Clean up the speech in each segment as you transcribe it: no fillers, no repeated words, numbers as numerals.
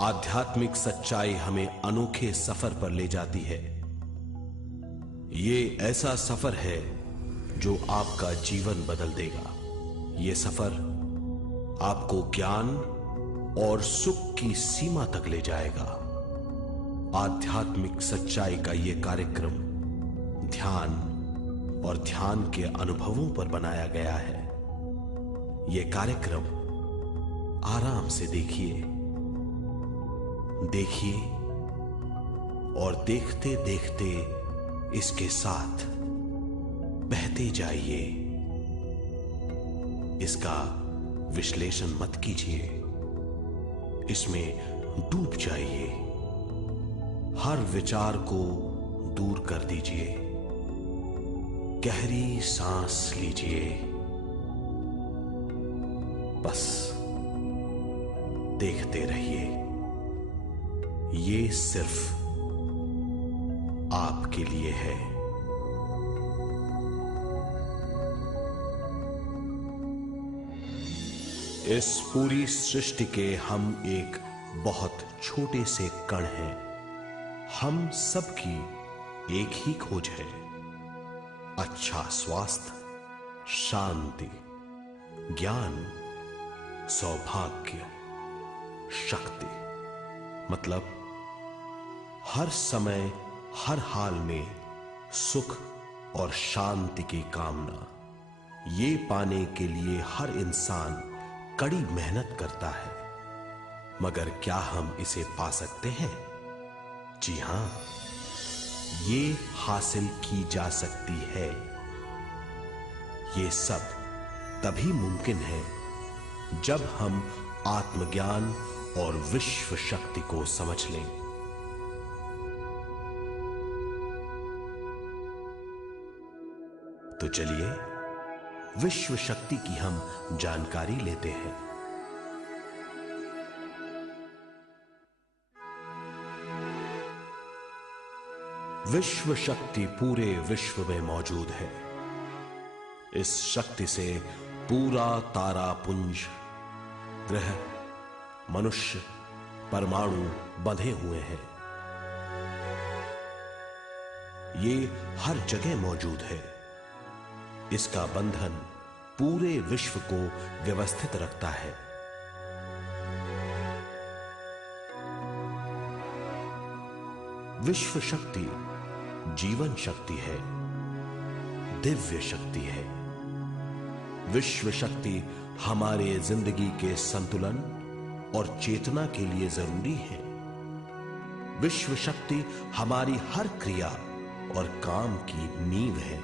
आध्यात्मिक सच्चाई हमें अनोखे सफर पर ले जाती है। ये ऐसा सफर है जो आपका जीवन बदल देगा। ये सफर आपको ज्ञान और सुख की सीमा तक ले जाएगा। आध्यात्मिक सच्चाई का यह कार्यक्रम ध्यान और ध्यान के अनुभवों पर बनाया गया है। यह कार्यक्रम आराम से देखिए और देखते देखते इसके साथ बहते जाइए। इसका विश्लेषण मत कीजिए, इसमें डूब जाइए। हर विचार को दूर कर दीजिए। गहरी सांस लीजिए। बस देखते रहिए। ये सिर्फ आपके लिए है। इस पूरी सृष्टि के हम एक बहुत छोटे से कण हैं। हम सबकी एक ही खोज है, अच्छा स्वास्थ्य, शांति, ज्ञान, सौभाग्य, शक्ति। मतलब हर समय हर हाल में सुख और शांति की कामना। ये पाने के लिए हर इंसान कड़ी मेहनत करता है, मगर क्या हम इसे पा सकते हैं? जी हां, ये हासिल की जा सकती है। ये सब तभी मुमकिन है जब हम आत्मज्ञान और विश्व शक्ति को समझ लें। तो चलिए विश्व शक्ति की हम जानकारी लेते हैं। विश्व शक्ति पूरे विश्व में मौजूद है। इस शक्ति से पूरा तारापुंज, ग्रह, मनुष्य, परमाणु बंधे हुए हैं। ये हर जगह मौजूद है। इसका बंधन पूरे विश्व को व्यवस्थित रखता है। विश्व शक्ति जीवन शक्ति है, दिव्य शक्ति है। विश्व शक्ति हमारे जिंदगी के संतुलन और चेतना के लिए जरूरी है। विश्व शक्ति हमारी हर क्रिया और काम की नींव है।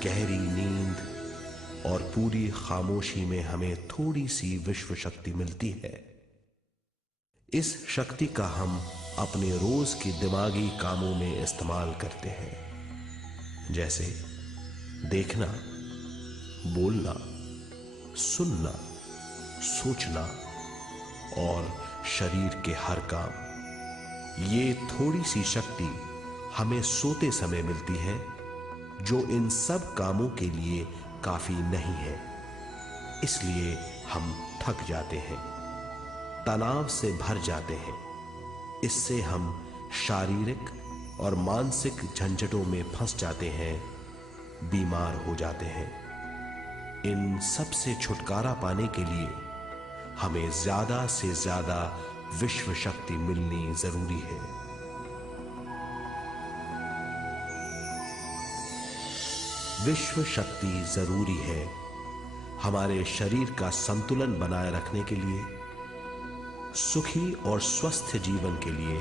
गहरी नींद और पूरी खामोशी में हमें थोड़ी सी विश्व शक्ति मिलती है। इस शक्ति का हम अपने रोज के दिमागी कामों में इस्तेमाल करते हैं, जैसे देखना, बोलना, सुनना, सोचना और शरीर के हर काम। ये थोड़ी सी शक्ति हमें सोते समय मिलती है, जो इन सब कामों के लिए काफी नहीं है। इसलिए हम थक जाते हैं, तनाव से भर जाते हैं। इससे हम शारीरिक और मानसिक झंझटों में फंस जाते हैं, बीमार हो जाते हैं। इन सब से छुटकारा पाने के लिए हमें ज्यादा से ज्यादा विश्व शक्ति मिलनी जरूरी है। विश्व शक्ति जरूरी है हमारे शरीर का संतुलन बनाए रखने के लिए, सुखी और स्वस्थ जीवन के लिए,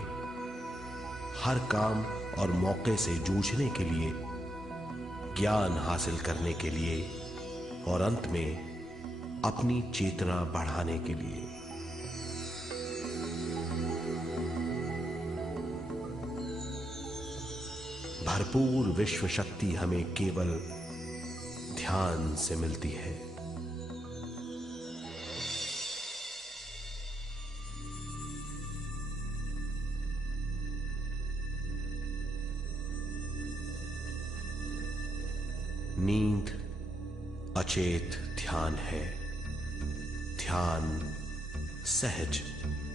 हर काम और मौके से जूझने के लिए, ज्ञान हासिल करने के लिए और अंत में अपनी चेतना बढ़ाने के लिए। भरपूर विश्व शक्ति हमें केवल ध्यान से मिलती है। नींद अचेत ध्यान है, ध्यान सहज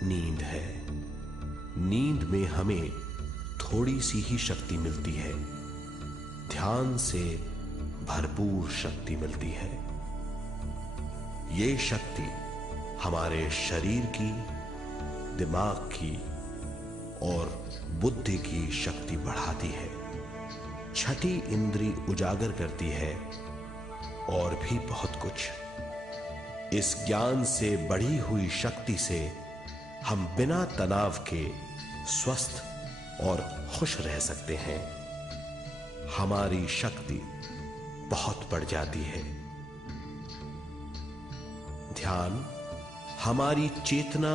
नींद है। नींद में हमें थोड़ी सी ही शक्ति मिलती है, ध्यान से भरपूर शक्ति मिलती है। ये शक्ति हमारे शरीर की, दिमाग की और बुद्धि की शक्ति बढ़ाती है। छठी इंद्री उजागर करती है और भी बहुत कुछ। इस ज्ञान से बढ़ी हुई शक्ति से हम बिना तनाव के स्वस्थ और खुश रह सकते हैं। हमारी शक्ति बहुत बढ़ जाती है। ध्यान हमारी चेतना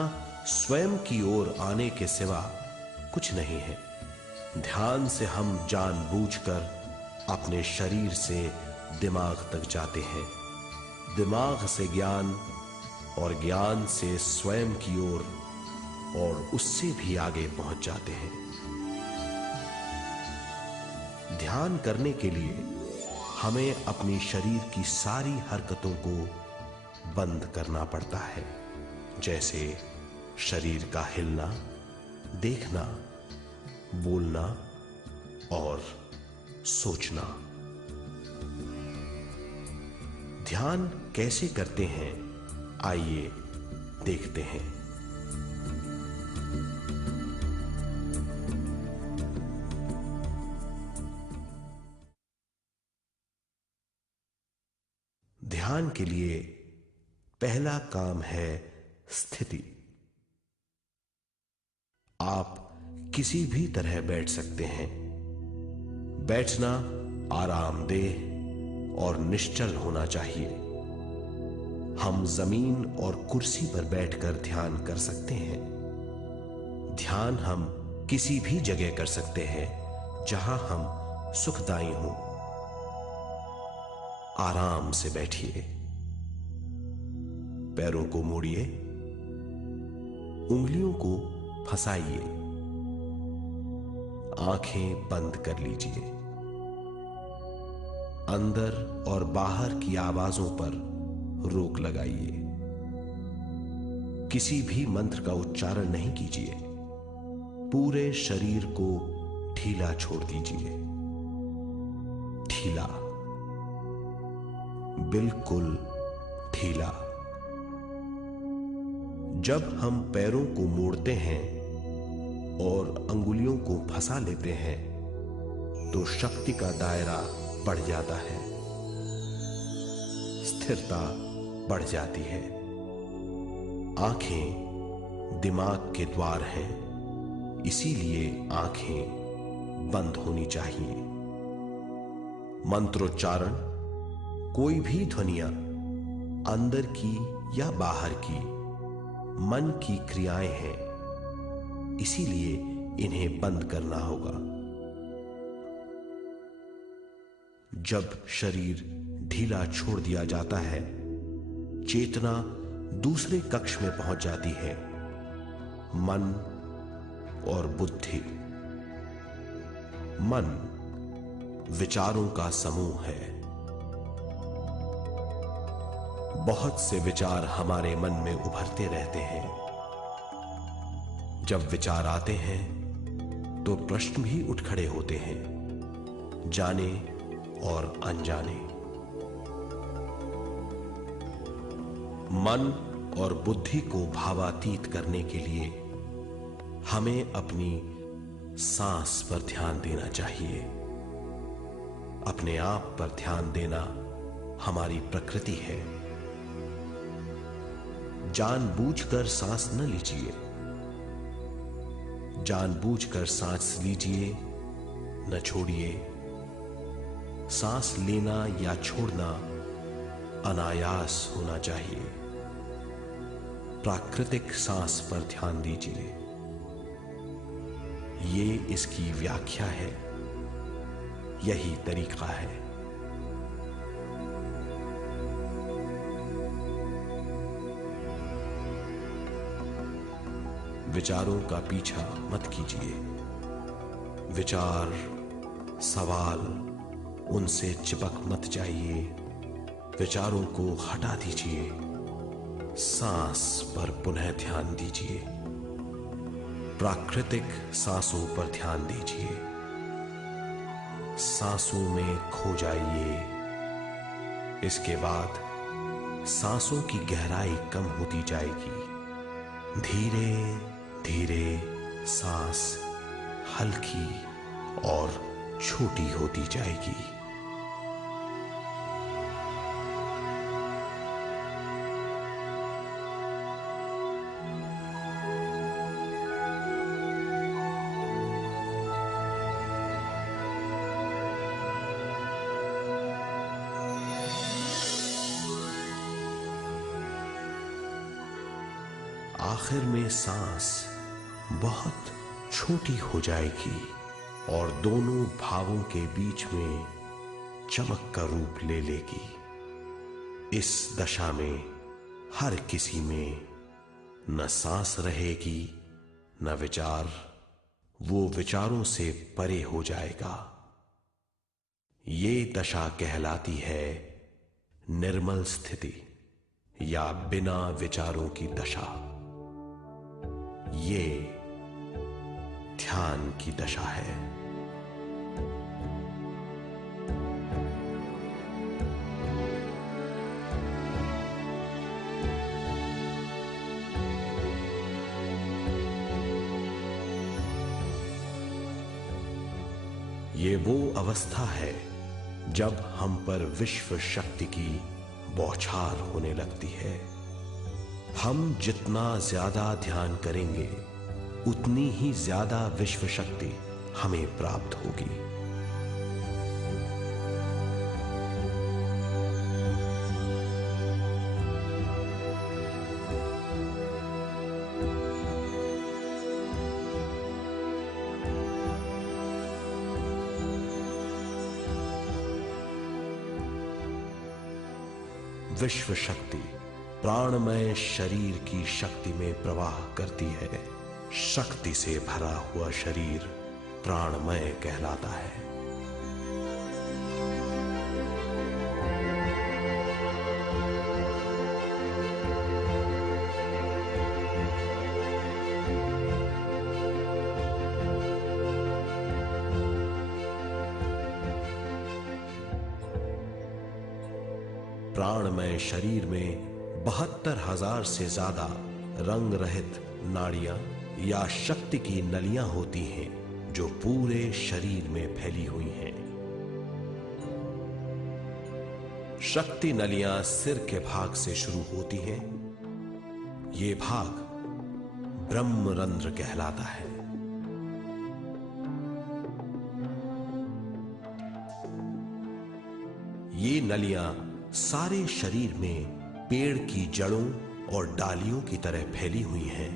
स्वयं की ओर आने के सिवा कुछ नहीं है। ध्यान से हम जानबूझकर अपने शरीर से दिमाग तक जाते हैं, दिमाग से ज्ञान और ज्ञान से स्वयं की ओर और उससे भी आगे पहुंच जाते हैं। ध्यान करने के लिए हमें अपने शरीर की सारी हरकतों को बंद करना पड़ता है, जैसे शरीर का हिलना, देखना, बोलना और सोचना। ध्यान कैसे करते हैं, आइए देखते हैं। ध्यान के लिए पहला काम है स्थिति। आप किसी भी तरह बैठ सकते हैं। बैठना आरामदेह और निश्चल होना चाहिए। हम जमीन और कुर्सी पर बैठकर ध्यान कर सकते हैं। ध्यान हम किसी भी जगह कर सकते हैं जहां हम सुखदायी हों। आराम से बैठिए, पैरों को मोड़िए, उंगलियों को फंसाइए, आंखें बंद कर लीजिए। अंदर और बाहर की आवाजों पर रोक लगाइए। किसी भी मंत्र का उच्चारण नहीं कीजिए। पूरे शरीर को ढीला छोड़ दीजिए। ढीला, बिल्कुल ढीला। जब हम पैरों को मोड़ते हैं और अंगुलियों को फंसा लेते हैं तो शक्ति का दायरा बढ़ जाता है, स्थिरता बढ़ जाती है। आंखें दिमाग के द्वार हैं, इसीलिए आंखें बंद होनी चाहिए। मंत्रोच्चारण, कोई भी ध्वनियां अंदर की या बाहर की मन की क्रियाएं हैं, इसीलिए इन्हें बंद करना होगा। जब शरीर ढीला छोड़ दिया जाता है, चेतना दूसरे कक्ष में पहुंच जाती है, मन और बुद्धि। मन विचारों का समूह है। बहुत से विचार हमारे मन में उभरते रहते हैं। जब विचार आते हैं तो प्रश्न भी उठ खड़े होते हैं, जाने और अनजाने। मन और बुद्धि को भावातीत करने के लिए हमें अपनी सांस पर ध्यान देना चाहिए। अपने आप पर ध्यान देना हमारी प्रकृति है। जानबूझकर सांस न लीजिए। जानबूझकर सांस लीजिए, न छोड़िए। सांस लेना या छोड़ना अनायास होना चाहिए। प्राकृतिक सांस पर ध्यान दीजिए। ये इसकी व्याख्या है, यही तरीका है। विचारों का पीछा मत कीजिए। विचार, सवाल उनसे चिपक मत जाइए, विचारों को हटा दीजिए, सांस पर पुनः ध्यान दीजिए, प्राकृतिक सांसों पर ध्यान दीजिए, सांसों में खो जाइए। इसके बाद सांसों की गहराई कम होती जाएगी, धीरे धीरे सांस हल्की और छोटी होती जाएगी। आखिर में सांस बहुत छोटी हो जाएगी और दोनों भावों के बीच में चमक का रूप ले लेगी। इस दशा में हर किसी में न सांस रहेगी न विचार, वो विचारों से परे हो जाएगा। ये दशा कहलाती है निर्मल स्थिति या बिना विचारों की दशा। ये ध्यान की दशा है। ये वो अवस्था है जब हम पर विश्व शक्ति की बौछार होने लगती है। हम जितना ज्यादा ध्यान करेंगे उतनी ही ज्यादा विश्व शक्ति हमें प्राप्त होगी। विश्व शक्ति प्राणमय शरीर की शक्ति में प्रवाह करती है। शक्ति से भरा हुआ शरीर प्राणमय कहलाता है। प्राणमय शरीर में 72,000 से ज्यादा रंग रहित नाड़ियां या शक्ति की नलियां होती हैं जो पूरे शरीर में फैली हुई हैं। शक्ति नलियां सिर के भाग से शुरू होती हैं। ये भाग ब्रह्मरंध्र कहलाता है। ये नलियां सारे शरीर में पेड़ की जड़ों और डालियों की तरह फैली हुई हैं।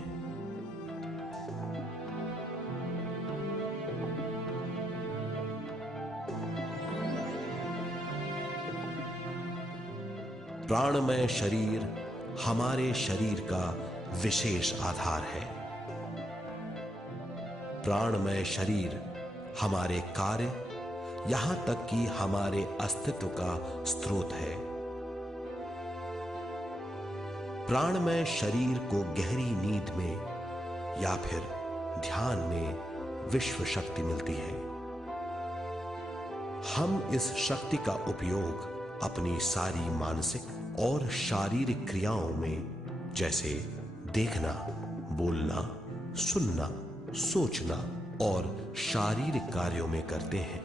प्राणमय शरीर हमारे शरीर का विशेष आधार है। प्राणमय शरीर हमारे कार्य, यहां तक कि हमारे अस्तित्व का स्रोत है। प्राणमय शरीर को गहरी नींद में या फिर ध्यान में विश्व शक्ति मिलती है। हम इस शक्ति का उपयोग अपनी सारी मानसिक और शारीरिक क्रियाओं में, जैसे देखना, बोलना, सुनना, सोचना और शारीरिक कार्यों में करते हैं।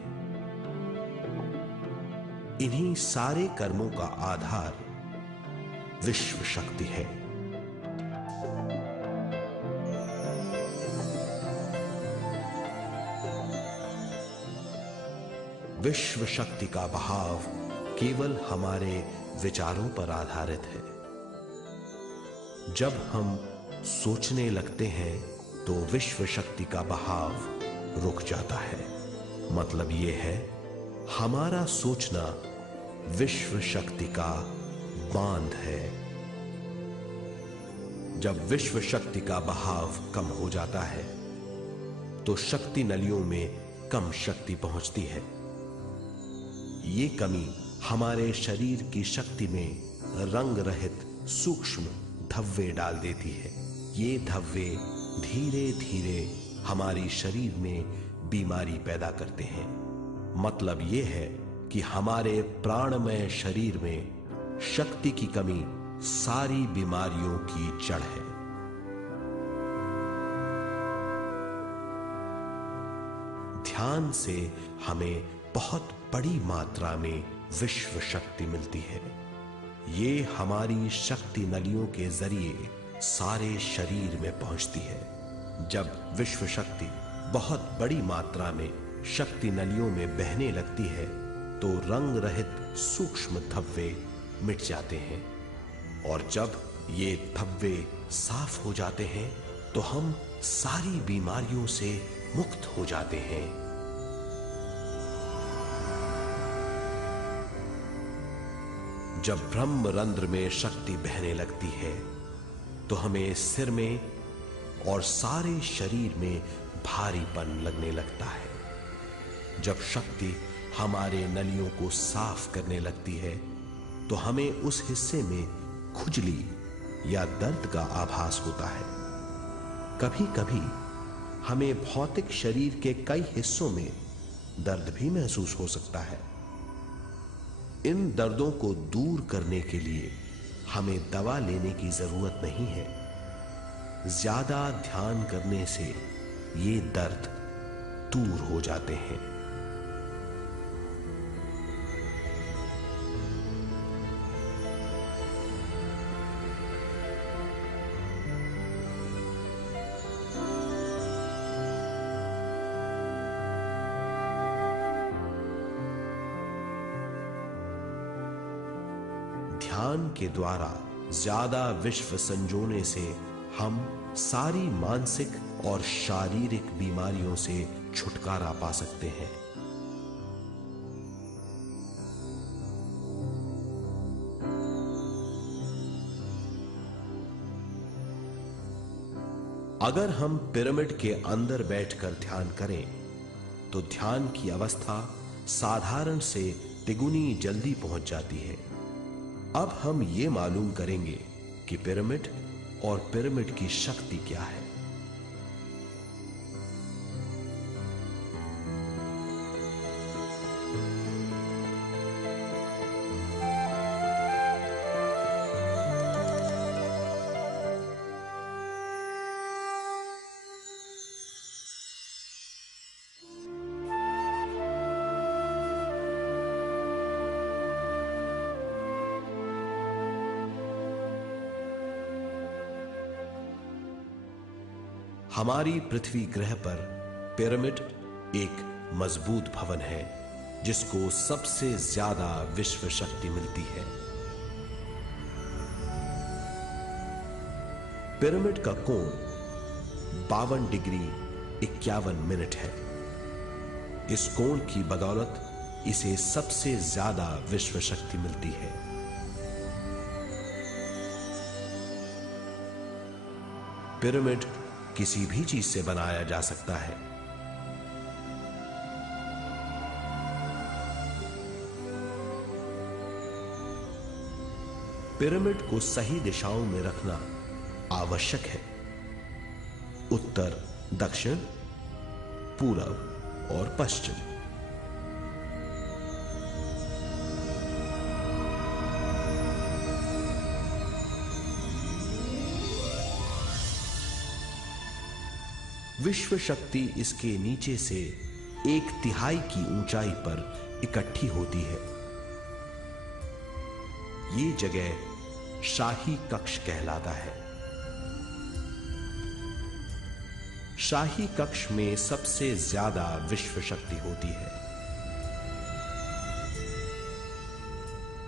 इन्हीं सारे कर्मों का आधार विश्व शक्ति है। विश्व शक्ति का बहाव केवल हमारे विचारों पर आधारित है। जब हम सोचने लगते हैं तो विश्व शक्ति का बहाव रुक जाता है। मतलब यह है, हमारा सोचना विश्व शक्ति का बांध है। जब विश्व शक्ति का बहाव कम हो जाता है तो शक्ति नलियों में कम शक्ति पहुंचती है। ये कमी हमारे शरीर की शक्ति में रंग रहित सूक्ष्म धब्बे डाल देती है। ये धब्बे धीरे धीरे हमारी शरीर में बीमारी पैदा करते हैं। मतलब ये है कि हमारे प्राणमय शरीर में शक्ति की कमी सारी बीमारियों की जड़ है। ध्यान से हमें बहुत बड़ी मात्रा में विश्व शक्ति मिलती है। ये हमारी शक्ति नलियों के जरिए सारे शरीर में पहुंचती है। जब विश्व शक्ति बहुत बड़ी मात्रा में शक्ति नलियों में बहने लगती है तो रंग रहित सूक्ष्म धब्बे मिट जाते हैं, और जब ये धब्बे साफ हो जाते हैं तो हम सारी बीमारियों से मुक्त हो जाते हैं। जब ब्रह्म रंध्र में शक्ति बहने लगती है तो हमें सिर में और सारे शरीर में भारीपन लगने लगता है। जब शक्ति हमारे नलियों को साफ करने लगती है तो हमें उस हिस्से में खुजली या दर्द का आभास होता है। कभी कभी हमें भौतिक शरीर के कई हिस्सों में दर्द भी महसूस हो सकता है। इन दर्दों को दूर करने के लिए हमें दवा लेने की जरूरत नहीं है। ज्यादा ध्यान करने से ये दर्द दूर हो जाते हैं। ध्यान के द्वारा ज्यादा विश्व संजोने से हम सारी मानसिक और शारीरिक बीमारियों से छुटकारा पा सकते हैं। अगर हम पिरामिड के अंदर बैठकर ध्यान करें तो ध्यान की अवस्था साधारण से तिगुनी जल्दी पहुंच जाती है। अब हम ये मालूम करेंगे कि पिरामिड और पिरामिड की शक्ति क्या है। हमारी पृथ्वी ग्रह पर पिरामिड एक मजबूत भवन है जिसको सबसे ज्यादा विश्व शक्ति मिलती है। पिरामिड का कोण 52 डिग्री 51 मिनट है। इस कोण की बदौलत इसे सबसे ज्यादा विश्व शक्ति मिलती है। पिरामिड किसी भी चीज से बनाया जा सकता है। पिरामिड को सही दिशाओं में रखना आवश्यक है। उत्तर, दक्षिण, पूरब और पश्चिम। विश्व शक्ति इसके नीचे से 1/3 की ऊंचाई पर इकट्ठी होती है। ये जगह शाही कक्ष कहलाता है। शाही कक्ष में सबसे ज्यादा विश्व शक्ति होती है।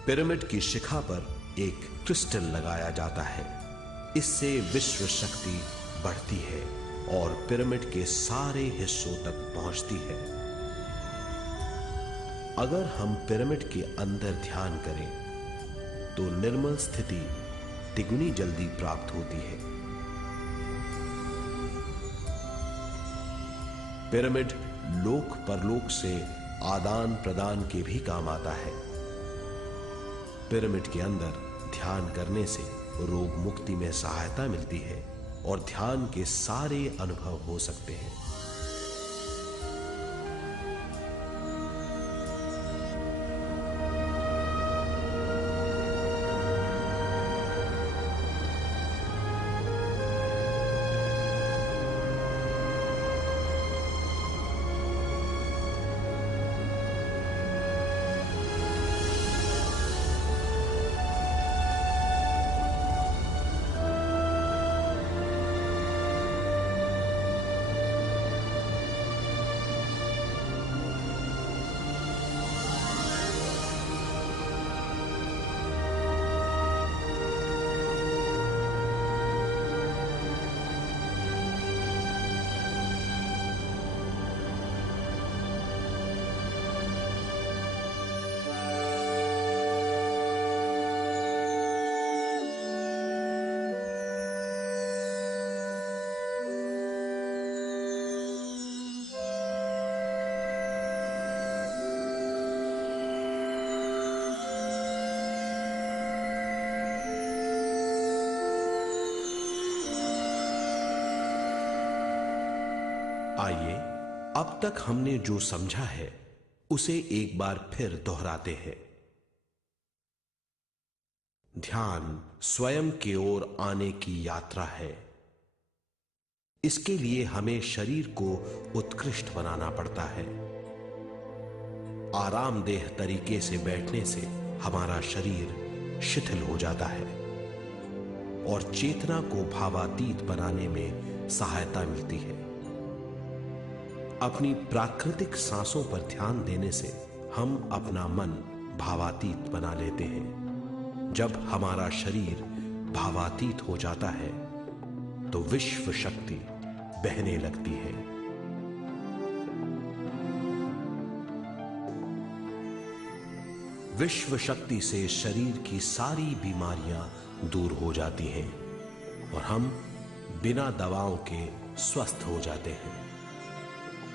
पिरामिड की शिखा पर एक क्रिस्टल लगाया जाता है। इससे विश्व शक्ति बढ़ती है और पिरामिड के सारे हिस्सों तक पहुंचती है। अगर हम पिरामिड के अंदर ध्यान करें तो निर्मल स्थिति तिगुनी जल्दी प्राप्त होती है। पिरामिड लोक परलोक से आदान प्रदान के भी काम आता है। पिरामिड के अंदर ध्यान करने से रोग मुक्ति में सहायता मिलती है और ध्यान के सारे अनुभव हो सकते हैं। आइए अब तक हमने जो समझा है उसे एक बार फिर दोहराते हैं। ध्यान स्वयं की ओर आने की यात्रा है। इसके लिए हमें शरीर को उत्कृष्ट बनाना पड़ता है। आरामदेह तरीके से बैठने से हमारा शरीर शिथिल हो जाता है और चेतना को भावातीत बनाने में सहायता मिलती है। अपनी प्राकृतिक सांसों पर ध्यान देने से हम अपना मन भावातीत बना लेते हैं। जब हमारा शरीर भावातीत हो जाता है तो विश्व शक्ति बहने लगती है। विश्व शक्ति से शरीर की सारी बीमारियां दूर हो जाती हैं और हम बिना दवाओं के स्वस्थ हो जाते हैं।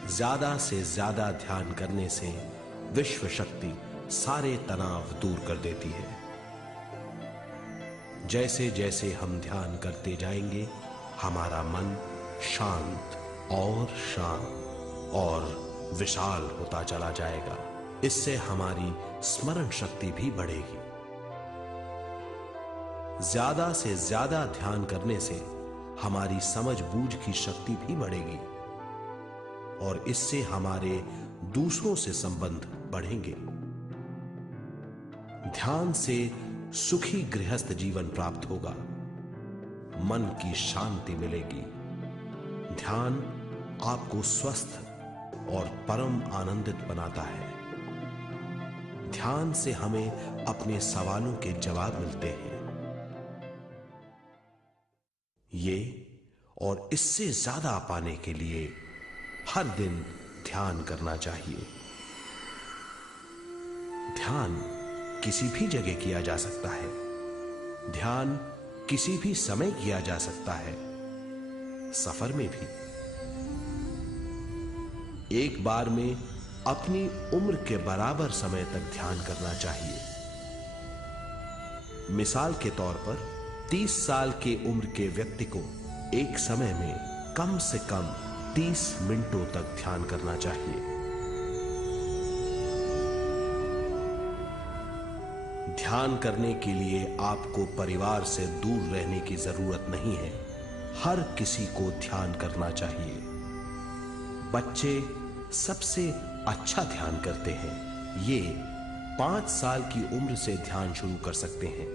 ज्यादा से ज्यादा ध्यान करने से विश्व शक्ति सारे तनाव दूर कर देती है। जैसे जैसे हम ध्यान करते जाएंगे हमारा मन शांत और विशाल होता चला जाएगा। इससे हमारी स्मरण शक्ति भी बढ़ेगी। ज्यादा से ज्यादा ध्यान करने से हमारी समझ बूझ की शक्ति भी बढ़ेगी और इससे हमारे दूसरों से संबंध बढ़ेंगे। ध्यान से सुखी गृहस्थ जीवन प्राप्त होगा, मन की शांति मिलेगी। ध्यान आपको स्वस्थ और परम आनंदित बनाता है। ध्यान से हमें अपने सवालों के जवाब मिलते हैं। ये और इससे ज्यादा पाने के लिए हर दिन ध्यान करना चाहिए। ध्यान किसी भी जगह किया जा सकता है। ध्यान किसी भी समय किया जा सकता है, सफर में भी। एक बार में अपनी उम्र के बराबर समय तक ध्यान करना चाहिए। मिसाल के तौर पर 30 साल के उम्र के व्यक्ति को एक समय में कम से कम 30 मिनटों तक ध्यान करना चाहिए। ध्यान करने के लिए आपको परिवार से दूर रहने की जरूरत नहीं है। हर किसी को ध्यान करना चाहिए। बच्चे सबसे अच्छा ध्यान करते हैं। ये 5 साल की उम्र से ध्यान शुरू कर सकते हैं।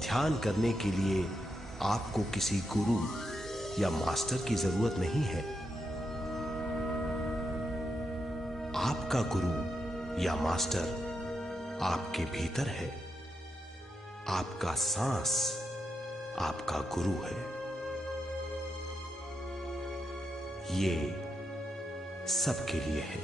ध्यान करने के लिए आपको किसी गुरु या मास्टर की जरूरत नहीं है। आपका गुरु या मास्टर आपके भीतर है। आपका सांस आपका गुरु है। ये सबके लिए है।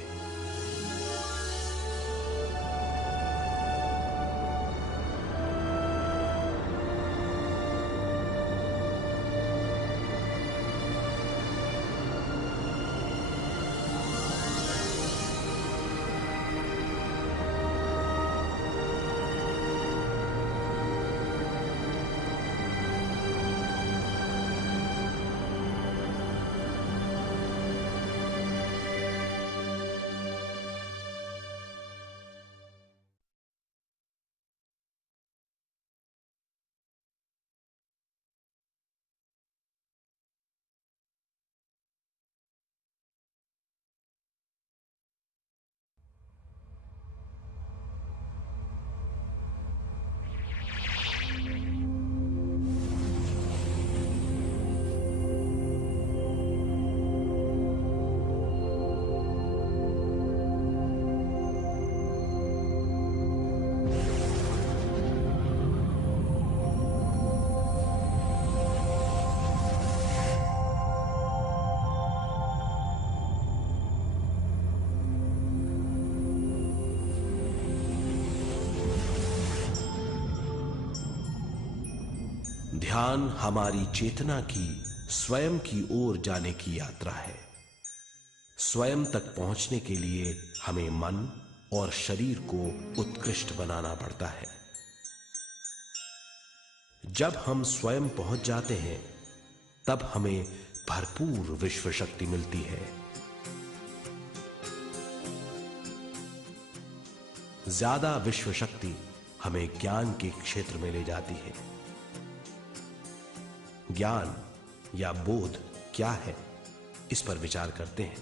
ध्यान हमारी चेतना की स्वयं की ओर जाने की यात्रा है। स्वयं तक पहुंचने के लिए हमें मन और शरीर को उत्कृष्ट बनाना पड़ता है। जब हम स्वयं पहुंच जाते हैं तब हमें भरपूर विश्व शक्ति मिलती है। ज्यादा विश्व शक्ति हमें ज्ञान के क्षेत्र में ले जाती है। ज्ञान या बोध क्या है, इस पर विचार करते हैं।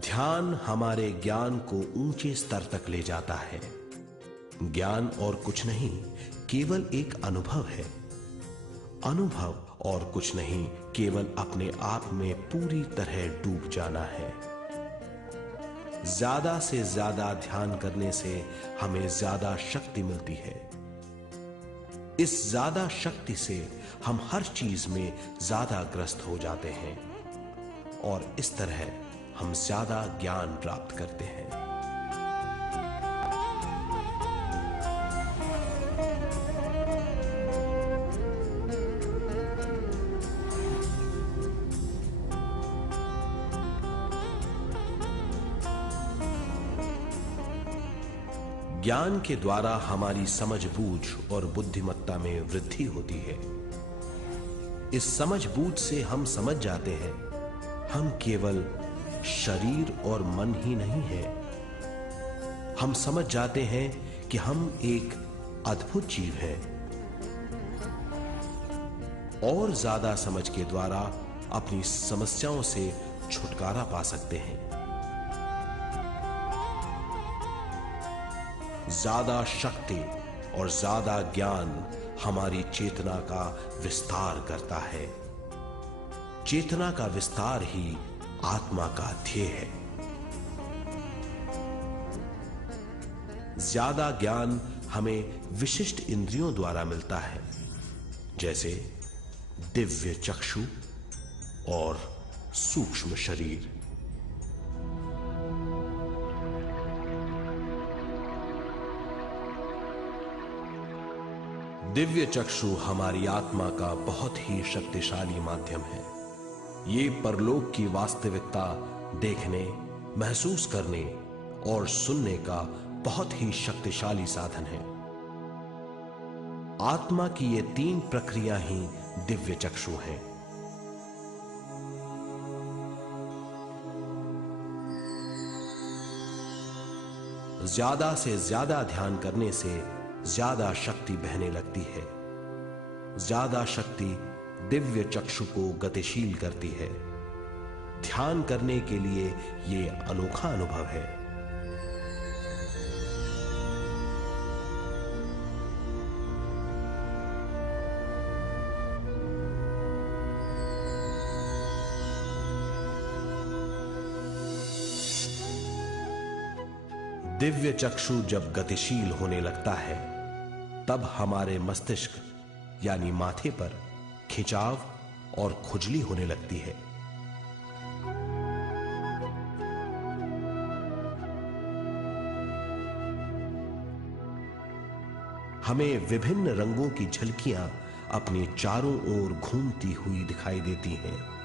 ध्यान हमारे ज्ञान को ऊंचे स्तर तक ले जाता है। ज्ञान और कुछ नहीं, केवल एक अनुभव है। अनुभव और कुछ नहीं, केवल अपने आप में पूरी तरह डूब जाना है। ज्यादा से ज्यादा ध्यान करने से हमें ज्यादा शक्ति मिलती है। इस ज्यादा शक्ति से हम हर चीज में ज्यादा ग्रस्त हो जाते हैं और इस तरह हम ज्यादा ज्ञान प्राप्त करते हैं। ज्ञान के द्वारा हमारी समझ बूझ और बुद्धिमत्ता में वृद्धि होती है। इस समझ बूझ से हम समझ जाते हैं हम केवल शरीर और मन ही नहीं है। हम समझ जाते हैं कि हम एक अद्भुत जीव हैं। और ज्यादा समझ के द्वारा अपनी समस्याओं से छुटकारा पा सकते हैं। ज्यादा शक्ति और ज्यादा ज्ञान हमारी चेतना का विस्तार करता है। चेतना का विस्तार ही आत्मा का ध्येय है। ज्यादा ज्ञान हमें विशिष्ट इंद्रियों द्वारा मिलता है, जैसे दिव्य चक्षु और सूक्ष्म शरीर। दिव्य चक्षु हमारी आत्मा का बहुत ही शक्तिशाली माध्यम है। ये परलोक की वास्तविकता देखने, महसूस करने और सुनने का बहुत ही शक्तिशाली साधन है। आत्मा की ये तीन प्रक्रिया ही दिव्य चक्षु हैं। ज्यादा से ज्यादा ध्यान करने से ज्यादा शक्ति बहने लगती है। ज्यादा शक्ति दिव्य चक्षु को गतिशील करती है। ध्यान करने के लिए यह अनोखा अनुभव है। दिव्य चक्षु जब गतिशील होने लगता है तब हमारे मस्तिष्क यानी माथे पर खिंचाव और खुजली होने लगती है। हमें विभिन्न रंगों की झलकियां अपने चारों ओर घूमती हुई दिखाई देती हैं।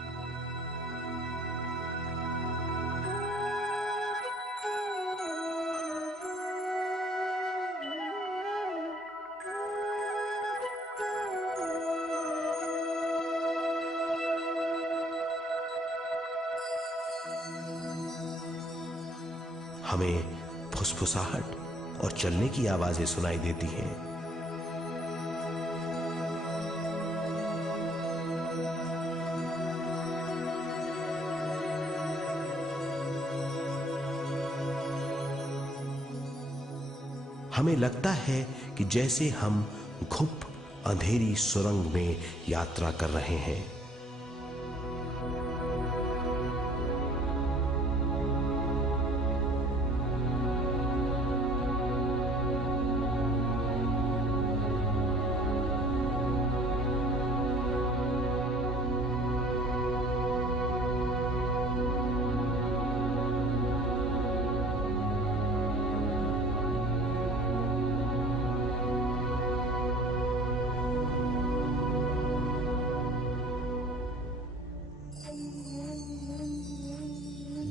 हमें फुसफुसाहट और चलने की आवाजें सुनाई देती हैं। हमें लगता है कि जैसे हम घुप अंधेरी सुरंग में यात्रा कर रहे हैं।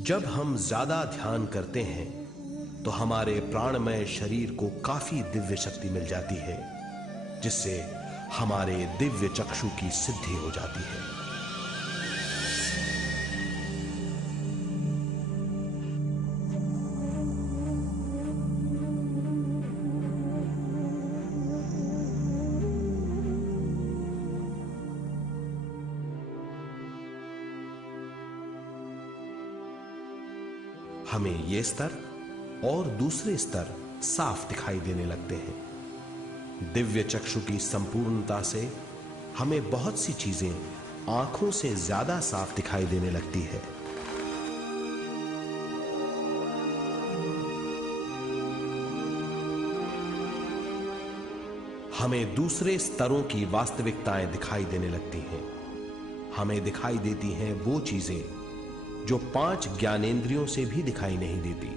जब हम ज्यादा ध्यान करते हैं तो हमारे प्राणमय शरीर को काफी दिव्य शक्ति मिल जाती है, जिससे हमारे दिव्य चक्षु की सिद्धि हो जाती है। हमें ये स्तर और दूसरे स्तर साफ दिखाई देने लगते हैं। दिव्य चक्षु की संपूर्णता से हमें बहुत सी चीजें आंखों से ज्यादा साफ दिखाई देने लगती है। हमें दूसरे स्तरों की वास्तविकताएं दिखाई देने लगती हैं। हमें दिखाई देती हैं वो चीजें जो 5 ज्ञानेंद्रियों से भी दिखाई नहीं देती।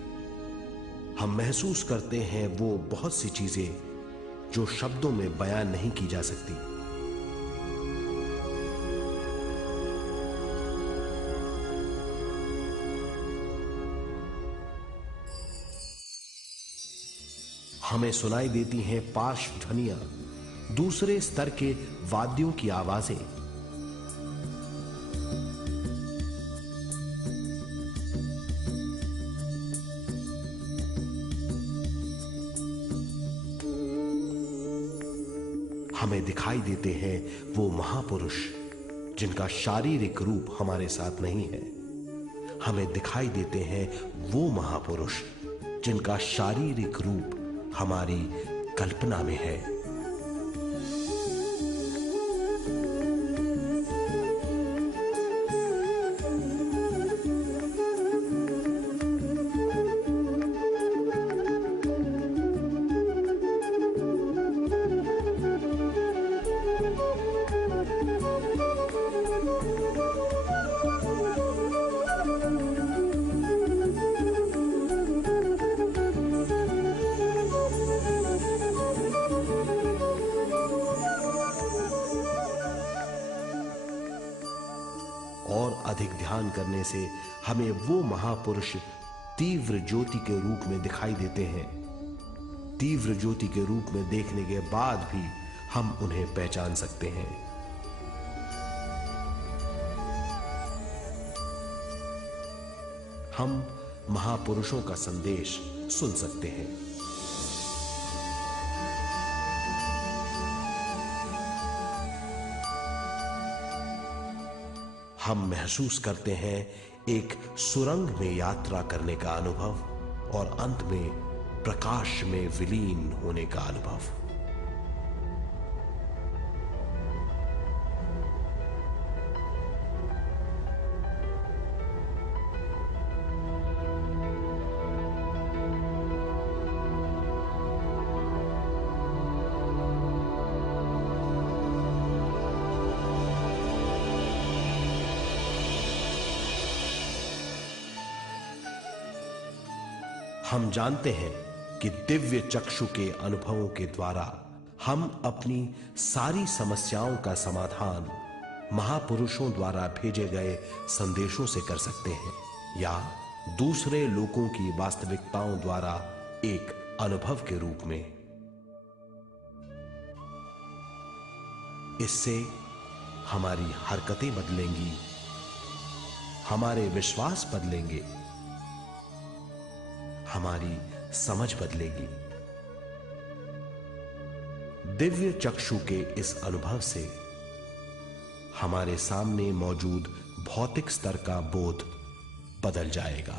हम महसूस करते हैं वो बहुत सी चीजें जो शब्दों में बयान नहीं की जा सकती। हमें सुनाई देती हैं पार्श्व ध्वनियां, दूसरे स्तर के वाद्यों की आवाजें। हमें दिखाई देते हैं वो महापुरुष जिनका शारीरिक रूप हमारे साथ नहीं है। हमें दिखाई देते हैं वो महापुरुष जिनका शारीरिक रूप हमारी कल्पना में है। और अधिक ध्यान करने से हमें वो महापुरुष तीव्र ज्योति के रूप में दिखाई देते हैं। तीव्र ज्योति के रूप में देखने के बाद भी हम उन्हें पहचान सकते हैं। हम महापुरुषों का संदेश सुन सकते हैं। हम महसूस करते हैं एक सुरंग में यात्रा करने का अनुभव और अंत में प्रकाश में विलीन होने का अनुभव। हम जानते हैं कि दिव्य चक्षु के अनुभवों के द्वारा हम अपनी सारी समस्याओं का समाधान महापुरुषों द्वारा भेजे गए संदेशों से कर सकते हैं, या दूसरे लोगों की वास्तविकताओं द्वारा एक अनुभव के रूप में। इससे हमारी हरकतें बदलेंगी, हमारे विश्वास बदलेंगे, हमारी समझ बदलेगी। दिव्य चक्षु के इस अनुभव से हमारे सामने मौजूद भौतिक स्तर का बोध बदल जाएगा।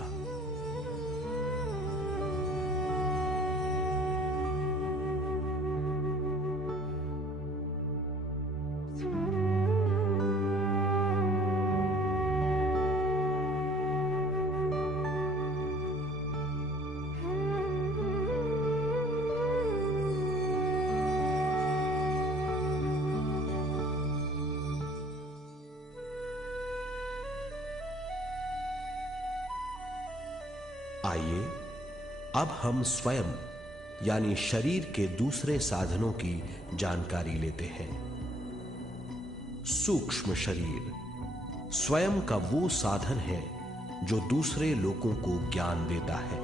आइए अब हम स्वयं यानी शरीर के दूसरे साधनों की जानकारी लेते हैं। सूक्ष्म शरीर स्वयं का वो साधन है जो दूसरे लोगों को ज्ञान देता है।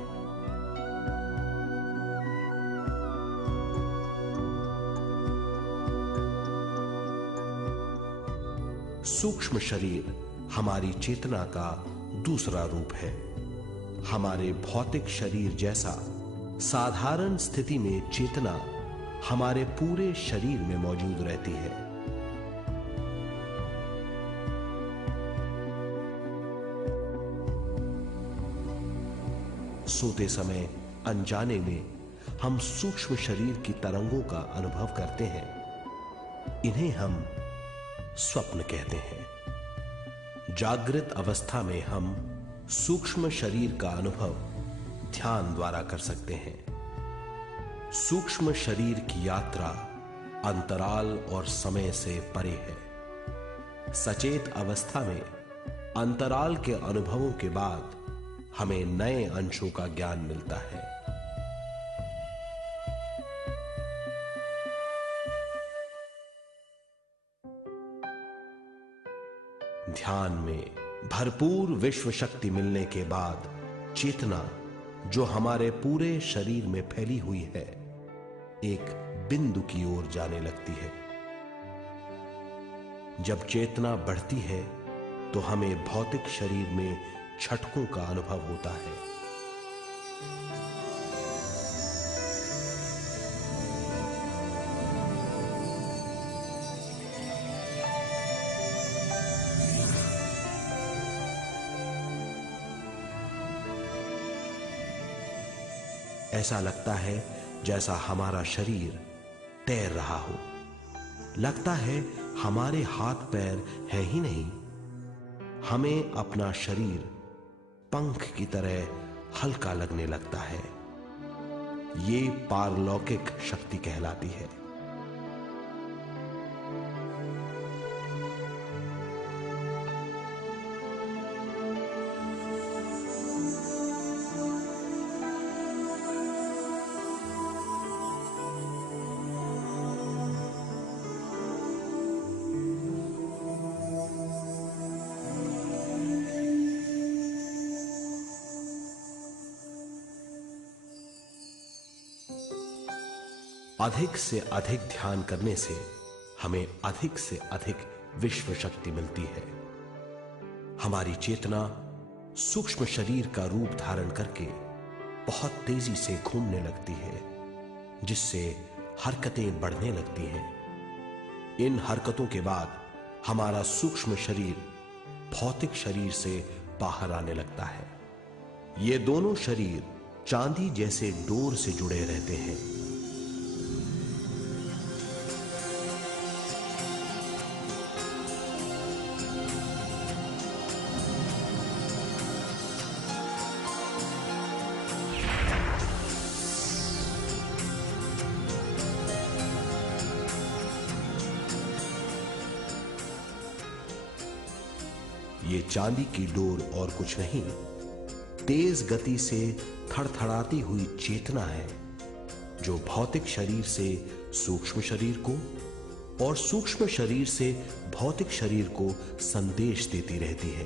सूक्ष्म शरीर हमारी चेतना का दूसरा रूप है। हमारे भौतिक शरीर जैसा साधारण स्थिति में चेतना हमारे पूरे शरीर में मौजूद रहती है। सोते समय अनजाने में हम सूक्ष्म शरीर की तरंगों का अनुभव करते हैं। इन्हें हम स्वप्न कहते हैं। जागृत अवस्था में हम सूक्ष्म शरीर का अनुभव ध्यान द्वारा कर सकते हैं। सूक्ष्म शरीर की यात्रा अंतराल और समय से परे है। सचेत अवस्था में अंतराल के अनुभवों के बाद हमें नए अंशों का ज्ञान मिलता है। ध्यान में भरपूर विश्व शक्ति मिलने के बाद चेतना जो हमारे पूरे शरीर में फैली हुई है, एक बिंदु की ओर जाने लगती है। जब चेतना बढ़ती है तो हमें भौतिक शरीर में झटकों का अनुभव होता है। ऐसा लगता है जैसा हमारा शरीर तैर रहा हो। लगता है हमारे हाथ पैर है ही नहीं। हमें अपना शरीर पंख की तरह हल्का लगने लगता है। ये पारलौकिक शक्ति कहलाती है। अधिक से अधिक ध्यान करने से हमें अधिक से अधिक विश्व शक्ति मिलती है। हमारी चेतना सूक्ष्म शरीर का रूप धारण करके बहुत तेजी से घूमने लगती है, जिससे हरकतें बढ़ने लगती हैं। इन हरकतों के बाद हमारा सूक्ष्म शरीर भौतिक शरीर से बाहर आने लगता है। ये दोनों शरीर चांदी जैसे डोर से जुड़े रहते हैं। ये चांदी की डोर और कुछ नहीं, तेज गति से थड़थड़ाती हुई चेतना है, जो भौतिक शरीर से सूक्ष्म शरीर को और सूक्ष्म शरीर से भौतिक शरीर को संदेश देती रहती है।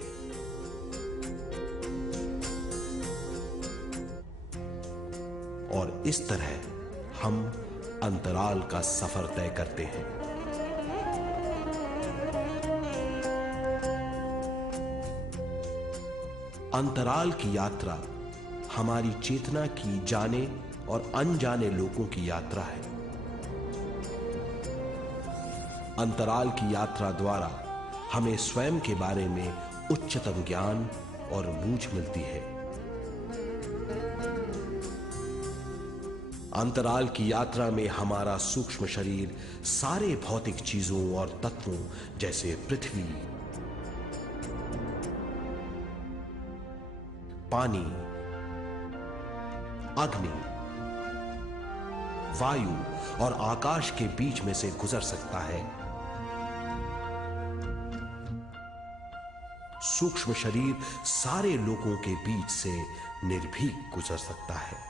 और इस तरह हम अंतराल का सफर तय करते हैं। अंतराल की यात्रा हमारी चेतना की जाने और अनजाने लोगों की यात्रा है। अंतराल की यात्रा द्वारा हमें स्वयं के बारे में उच्चतम ज्ञान और बूझ मिलती है। अंतराल की यात्रा में हमारा सूक्ष्म शरीर सारे भौतिक चीजों और तत्वों जैसे पृथ्वी, पानी, अग्नि, वायु और आकाश के बीच में से गुजर सकता है। सूक्ष्म शरीर सारे लोगों के बीच से निर्भीक गुजर सकता है।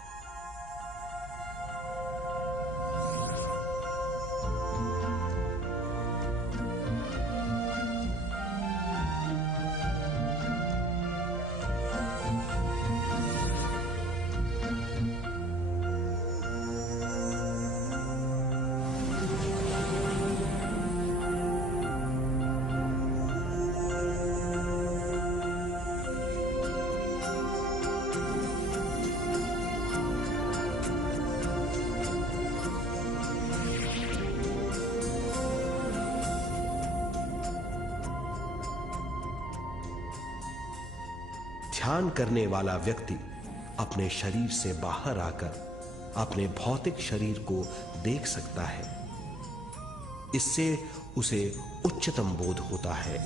ध्यान करने वाला व्यक्ति अपने शरीर से बाहर आकर अपने भौतिक शरीर को देख सकता है। इससे उसे उच्चतम बोध होता है।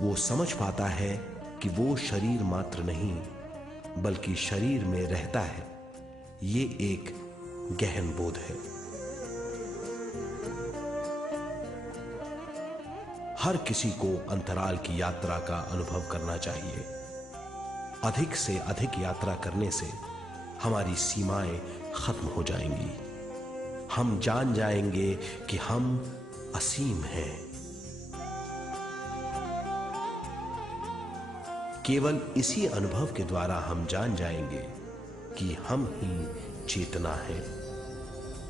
वो समझ पाता है कि वो शरीर मात्र नहीं बल्कि शरीर में रहता है। ये एक गहन बोध है। हर किसी को अंतराल की यात्रा का अनुभव करना चाहिए। अधिक से अधिक यात्रा करने से हमारी सीमाएं खत्म हो जाएंगी। हम जान जाएंगे कि हम असीम हैं। केवल इसी अनुभव के द्वारा हम जान जाएंगे कि हम ही चेतना है।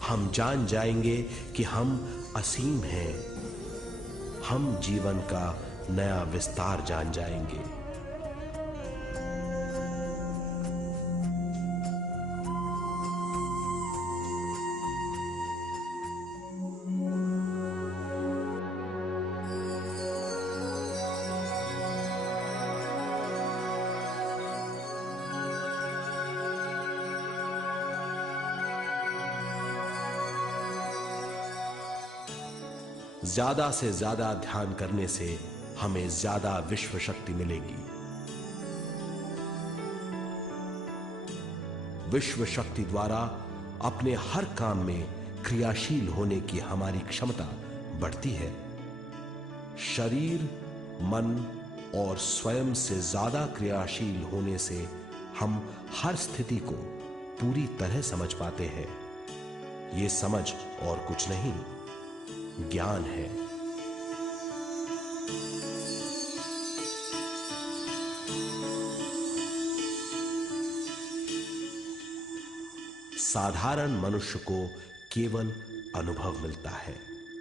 हम जान जाएंगे कि हम असीम हैं। हम जीवन का नया विस्तार जान जाएंगे। ज्यादा से ज्यादा ध्यान करने से हमें ज्यादा विश्व शक्ति मिलेगी। विश्व शक्ति द्वारा अपने हर काम में क्रियाशील होने की हमारी क्षमता बढ़ती है। शरीर, मन और स्वयं से ज्यादा क्रियाशील होने से हम हर स्थिति को पूरी तरह समझ पाते हैं। ये समझ और कुछ नहीं, ज्ञान है। साधारण मनुष्य को केवल अनुभव मिलता है,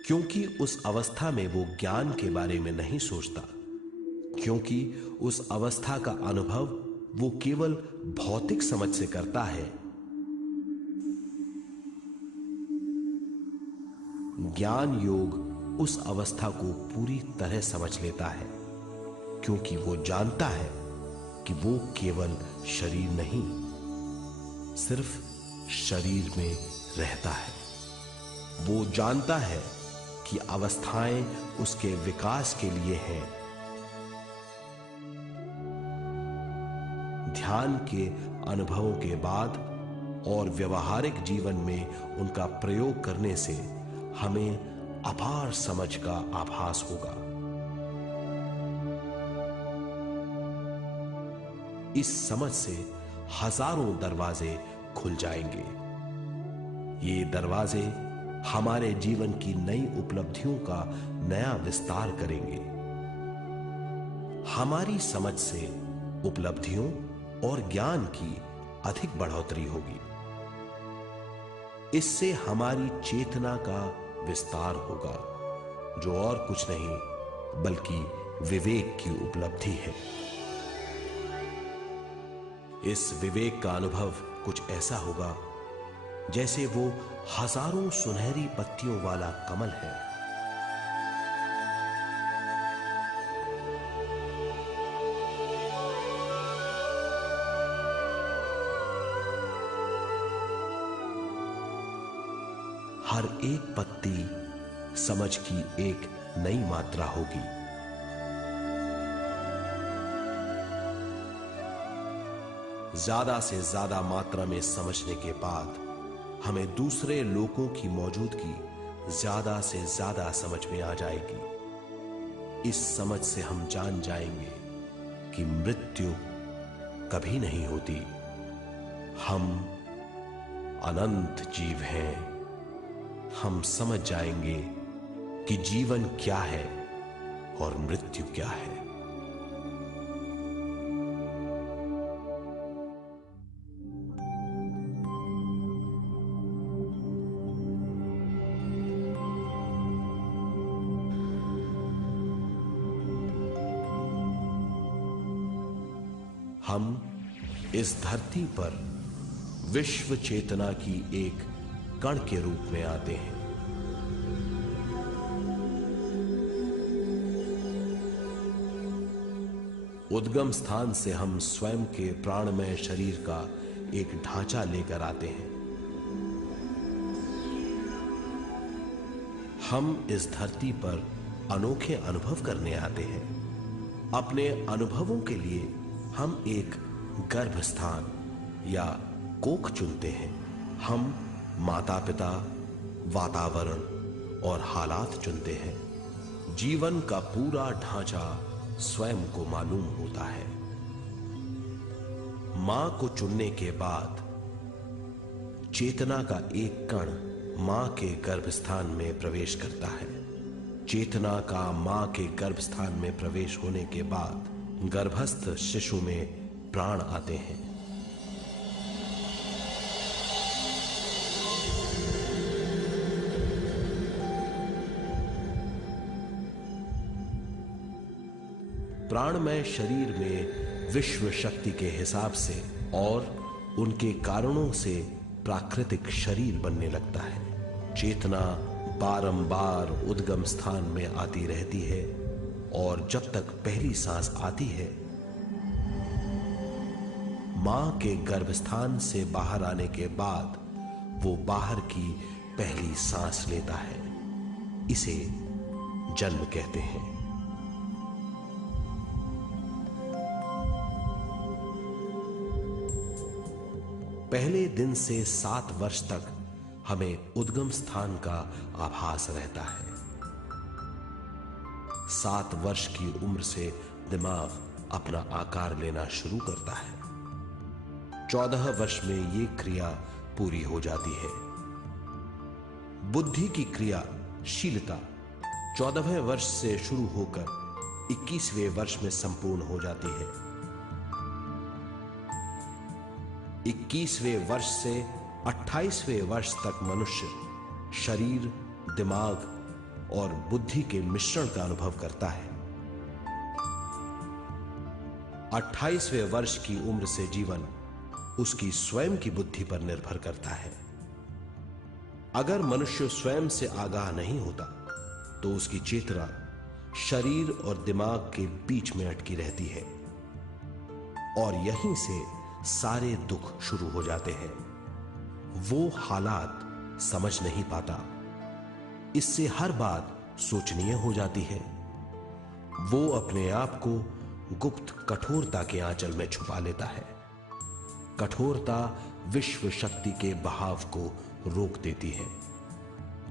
क्योंकि उस अवस्था में वो ज्ञान के बारे में नहीं सोचता, क्योंकि उस अवस्था का अनुभव वो केवल भौतिक समझ से करता है। ज्ञान योग उस अवस्था को पूरी तरह समझ लेता है, क्योंकि वो जानता है कि वो केवल शरीर नहीं, सिर्फ शरीर में रहता है। वो जानता है कि अवस्थाएं उसके विकास के लिए हैं। ध्यान के अनुभवों के बाद और व्यवहारिक जीवन में उनका प्रयोग करने से हमें अपार समझ का आभास होगा। इस समझ से हजारों दरवाजे खुल जाएंगे। ये दरवाजे हमारे जीवन की नई उपलब्धियों का नया विस्तार करेंगे। हमारी समझ से उपलब्धियों और ज्ञान की अधिक बढ़ोतरी होगी। इससे हमारी चेतना का विस्तार होगा, जो और कुछ नहीं बल्कि विवेक की उपलब्धि है। इस विवेक का अनुभव कुछ ऐसा होगा जैसे वो हजारों सुनहरी पत्तियों वाला कमल है। हर एक पत्ती समझ की एक नई मात्रा होगी। ज्यादा से ज्यादा मात्रा में समझने के बाद हमें दूसरे लोगों की मौजूदगी ज्यादा से ज्यादा समझ में आ जाएगी। इस समझ से हम जान जाएंगे कि मृत्यु कभी नहीं होती। हम अनंत जीव हैं। हम समझ जाएंगे कि जीवन क्या है और मृत्यु क्या है। हम इस धरती पर विश्व चेतना की एक कण के रूप में आते हैं। उद्गम स्थान से हम स्वयं के प्राणमय शरीर का एक ढांचा लेकर आते हैं। हम इस धरती पर अनोखे अनुभव करने आते हैं। अपने अनुभवों के लिए हम एक गर्भ स्थान या कोख चुनते हैं। हम माता पिता, वातावरण और हालात चुनते हैं। जीवन का पूरा ढांचा स्वयं को मालूम होता है। मां को चुनने के बाद चेतना का एक कण मां के गर्भस्थान में प्रवेश करता है। चेतना का मां के गर्भस्थान में प्रवेश होने के बाद गर्भस्थ शिशु में प्राण आते हैं। प्राणमय शरीर में विश्व शक्ति के हिसाब से और उनके कारणों से प्राकृतिक शरीर बनने लगता है। चेतना बारंबार उद्गम स्थान में आती रहती है और जब तक पहली सांस आती है, मां के गर्भस्थान से बाहर आने के बाद वो बाहर की पहली सांस लेता है। इसे जन्म कहते हैं। पहले दिन से 7 वर्ष तक हमें उद्गम स्थान का आभास रहता है। 7 वर्ष की उम्र से दिमाग अपना आकार लेना शुरू करता है। 14 वर्ष में यह क्रिया पूरी हो जाती है। बुद्धि की क्रियाशीलता 14वें वर्ष से शुरू होकर 21वें वर्ष में संपूर्ण हो जाती है। 21वें वर्ष से 28वें वर्ष तक मनुष्य शरीर, दिमाग और बुद्धि के मिश्रण का अनुभव करता है। 28वें वर्ष की उम्र से जीवन उसकी स्वयं की बुद्धि पर निर्भर करता है। अगर मनुष्य स्वयं से आगाह नहीं होता तो उसकी चेतना शरीर और दिमाग के बीच में अटकी रहती है और यहीं से सारे दुख शुरू हो जाते हैं। वो हालात समझ नहीं पाता। इससे हर बात सोचनीय हो जाती है। वो अपने आप को गुप्त कठोरता के आंचल में छुपा लेता है। कठोरता विश्व शक्ति के बहाव को रोक देती है,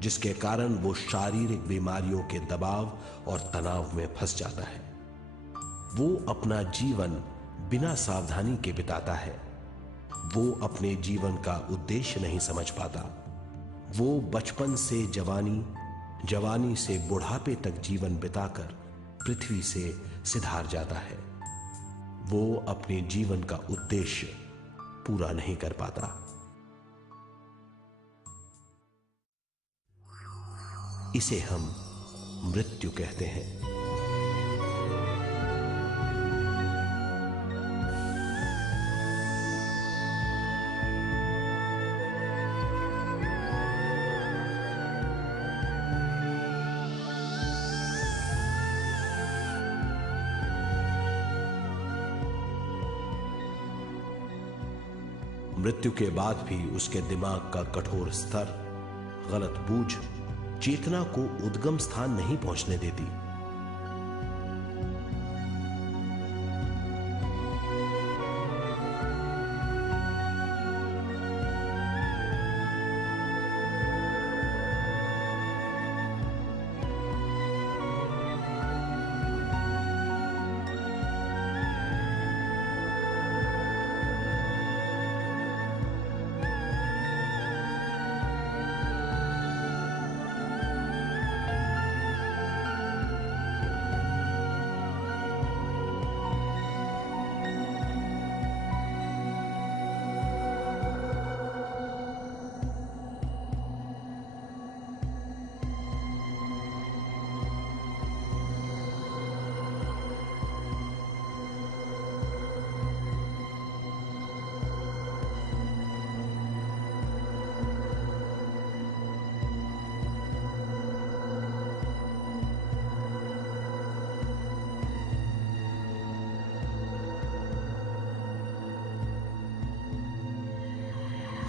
जिसके कारण वो शारीरिक बीमारियों के दबाव और तनाव में फंस जाता है। वो अपना जीवन बिना सावधानी के बिताता है। वो अपने जीवन का उद्देश्य नहीं समझ पाता। वो बचपन से जवानी, जवानी से बुढ़ापे तक जीवन बिताकर पृथ्वी से सिधार जाता है। वो अपने जीवन का उद्देश्य पूरा नहीं कर पाता। इसे हम मृत्यु कहते हैं। मृत्यु के बाद भी उसके दिमाग का कठोर स्तर, गलत बूझ चेतना को उद्गम स्थान नहीं पहुंचने देती।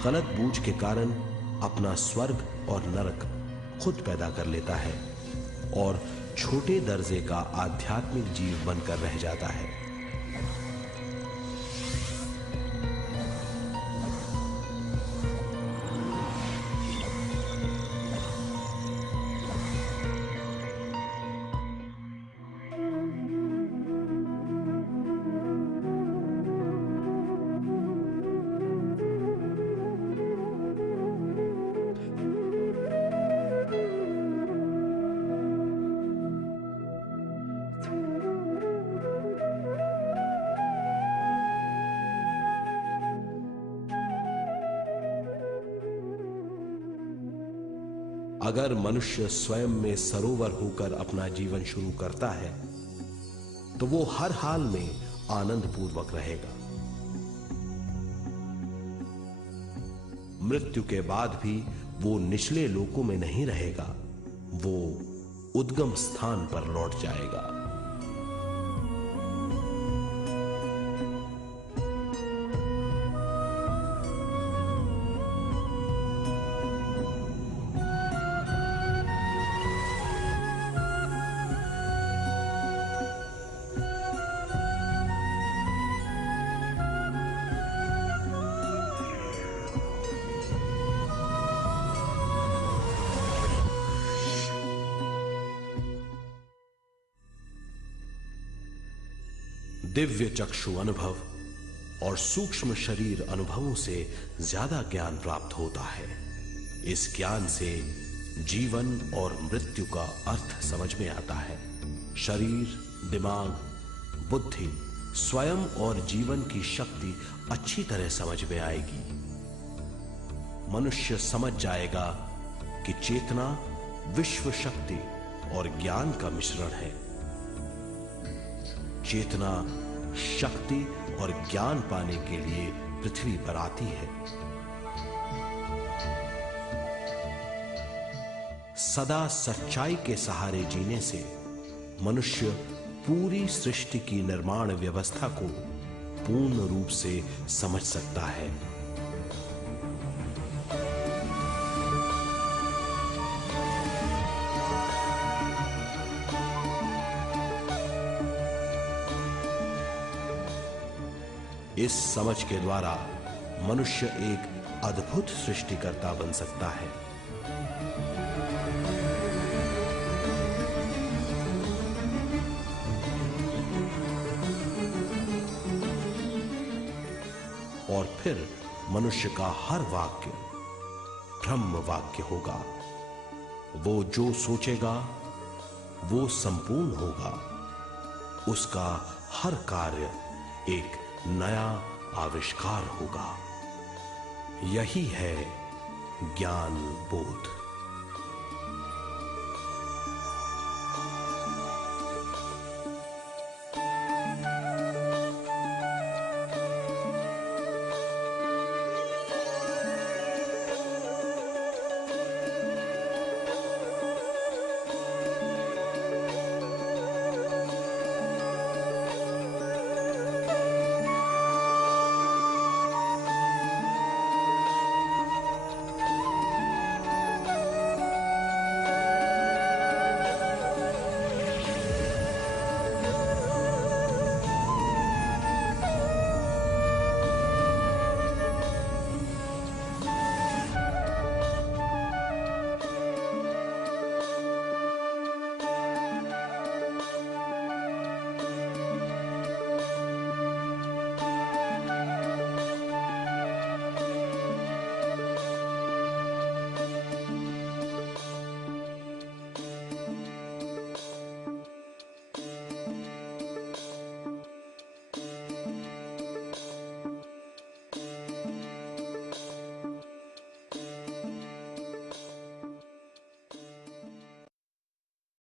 गलत बूझ के कारण अपना स्वर्ग और नरक खुद पैदा कर लेता है और छोटे दर्जे का आध्यात्मिक जीव बनकर रह जाता है। अगर मनुष्य स्वयं में सरोवर होकर अपना जीवन शुरू करता है तो वो हर हाल में आनंद पूर्वक रहेगा। मृत्यु के बाद भी वो निचले लोकों में नहीं रहेगा, वो उद्गम स्थान पर लौट जाएगा। दिव्य चक्षु अनुभव और सूक्ष्म शरीर अनुभवों से ज्यादा ज्ञान प्राप्त होता है। इस ज्ञान से जीवन और मृत्यु का अर्थ समझ में आता है। शरीर, दिमाग, बुद्धि, स्वयं और जीवन की शक्ति अच्छी तरह समझ में आएगी। मनुष्य समझ जाएगा कि चेतना विश्व शक्ति और ज्ञान का मिश्रण है। चेतना शक्ति और ज्ञान पाने के लिए पृथ्वी पर आती है। सदा सच्चाई के सहारे जीने से मनुष्य पूरी सृष्टि की निर्माण व्यवस्था को पूर्ण रूप से समझ सकता है। इस समझ के द्वारा मनुष्य एक अद्भुत सृष्टिकर्ता बन सकता है। और फिर मनुष्य का हर वाक्य ब्रह्म वाक्य होगा। वो जो सोचेगा वो संपूर्ण होगा। उसका हर कार्य एक नया आविष्कार होगा। यही है ज्ञान बोध।